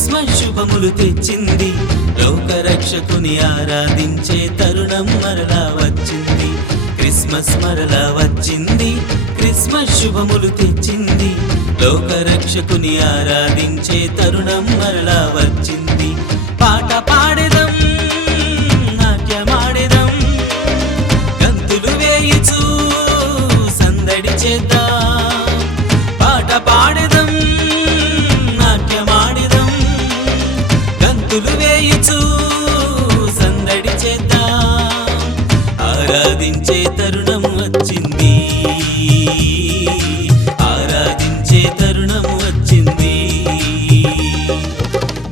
Christmas శుభములు తెచ్చింది, లోకరక్షకుని ఆరాధించే తరుణం మరలా వచ్చింది. క్రిస్మస్ మరలా వచ్చింది, క్రిస్మస్ శుభములు తెచ్చింది, లోకరక్షకుని ఆరాధించే తరుణం మరలా వచ్చింది. పాట పాడెదం, నాట్యమాడెదం, గంతులు వేయిచూ సందడి చేద్దాం. పాట పాడెదం, నాట్యమాడెదం, గంతులు వేయిచూ సందడి చేద్దాం. ఆరాధించే తరుణం వచ్చింది, ఆరాధించే తరుణం వచ్చింది.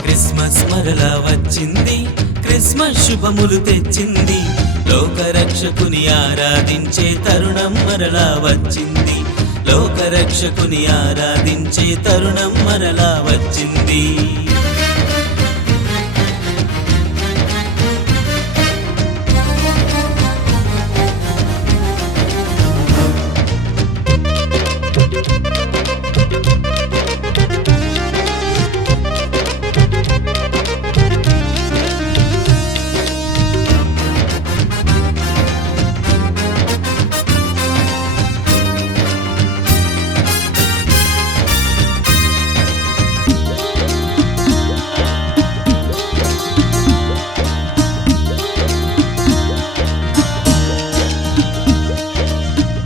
క్రిస్మస్ మరలా వచ్చింది, క్రిస్మస్ శుభములు తెచ్చింది, లోకరక్షకుని ఆరాధించే తరుణం మరలా వచ్చింది. లోకరక్షకుని ఆరాధించే తరుణం మరలా వచ్చింది.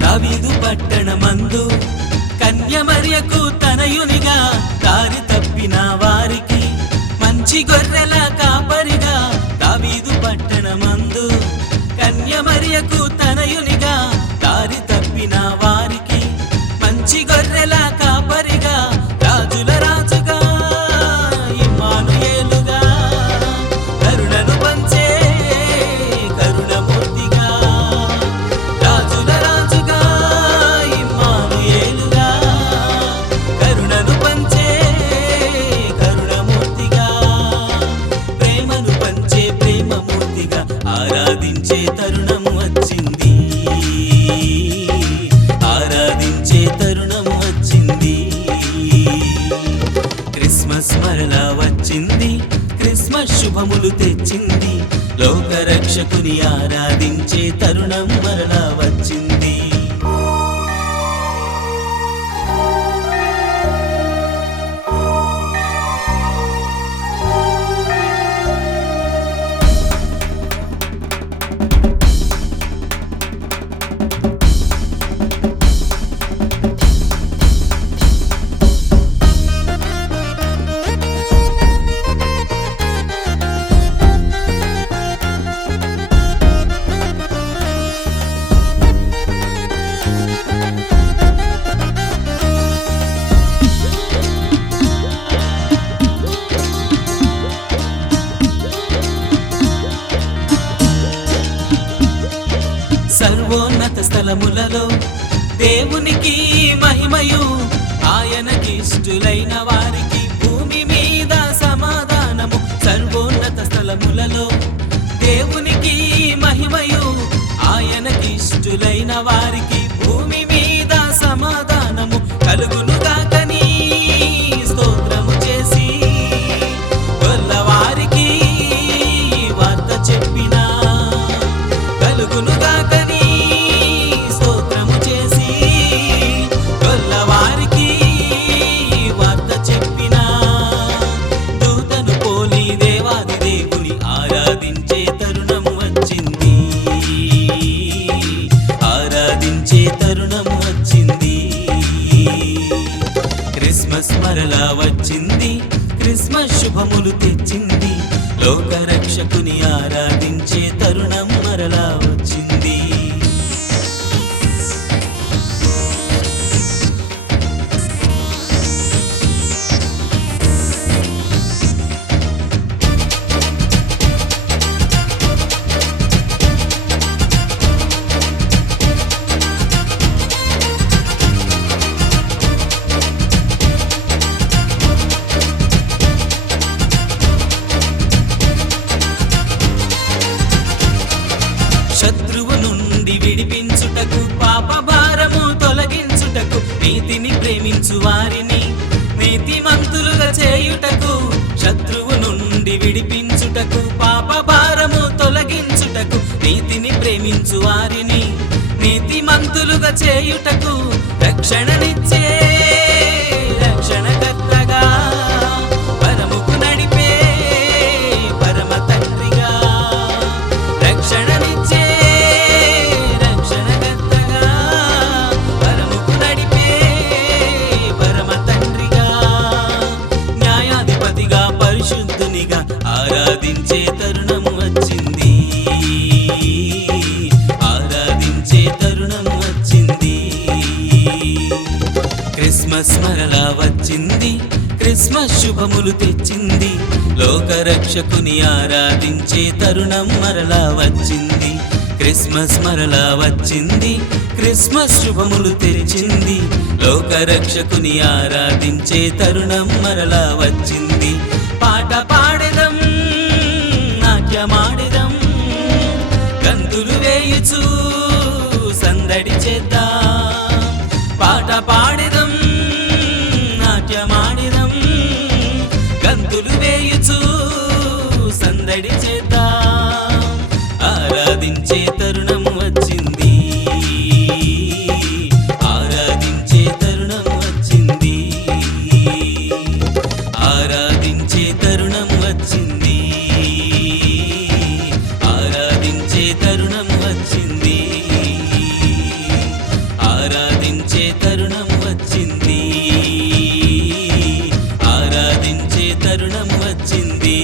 దావీదు పట్టణమందు కన్యమరియకు తనయునిగా, దారి తప్పిన వారికి మంచి గొర్రెల కాపరిగా. దావీదు పట్టణమందు కన్యమరియకు తనయునిగా, దారి తప్పిన వారికి మంచి గొర్రెల కాపరిగా. రాజుల రాజుగా ఇమ్మానుయేలుగా, కరుణను పంచే కరుణమూర్తిగా. రాజుల రాజుగా ఇమ్మానుయేలుగా, కరుణను పంచే కరుణమూర్తిగా. ప్రేమను పంచే ప్రేమమూర్తిగా ఆరాధించే తరుణం వచ్చింది, ఆరాధించే తరుణం వచ్చింది. క్రిస్మస్ మరలా వచ్చింది, క్రిస్మస్ శుభములు తెచ్చింది, లోకరక్షకుని ఆరాధించే తరుణం మరలా వచ్చింది. సర్వోన్నత స్థలములలో దేవునికి మహిమయు, ఆయనకి ఇష్టులైన వారికి భూమి మీద సమాధానము. సర్వోన్నత స్థలములలో దేవునికి మహిమయు, ఆయనకి ఇష్టులైన వారికి భూమి మీద సమాధానము కలుగునుగాకని స్తోత్రము చేసి గొల్లవారికి వార్త చెప్పిన. కలుగునుగాకని స్తోత్రము చేసి గొల్లవారికి వార్త చెప్పిన. దూతను పోలి దేవాది దేవుని ఆరాధించే తరుణం వచ్చింది, ఆరాధించే తరుణం వచ్చింది. క్రిస్మస్ మరలా వచ్చింది, క్రిస్మస్ శుభములు తెచ్చింది, లోకరక్షకుని ఆరాధించే తరుణం మరలా వచ్చింది. విడిపించుటకు పాప భారము తొలగించుటకు నీతిని ప్రేమించు వారిని నీతిమంతులుగా చేయుటకు రక్షణనిచ్చే రక్షణకర్తగా పరముకు నడిపే పరమ తండ్రిగా రక్షణనిచ్చే రక్షణకర్తగా పరముకు నడిపే పరమ తండ్రిగా న్యాయాధిపతిగా పరిశుద్ధునిగా ఆరాధించే తరుణం వచ్చింది ఆరాధించే తరుణం వచ్చింది క్రిస్మస్ మరలా వచ్చింది క్రిస్మస్ శుభములు తెచ్చింది లోకరక్షకుని ఆరాధించే తరుణం మరలా వచ్చింది క్రిస్మస్ మరలా వచ్చింది క్రిస్మస్ శుభములు తెచ్చింది లోకరక్షకుని ఆరాధించే తరుణం మరలా వచ్చింది పాట పాడెదం నాట్యమాడెదం గంతులు వేయుచు సందడి చేద్దాం పాట పాడెదం నాట్యమాడెదం గంతులు వేయుచు సందడి చేద్దాం ఆరాధించే తరుణం వచ్చింది ఆరాధించే తరుణం వచ్చింది ఆరాధించే తరుణం వచ్చింది ఆరాధించే తరుణం వచ్చింది ఆరాధించే తరుణం వచ్చింది ఆరాధించే తరుణం వచ్చింది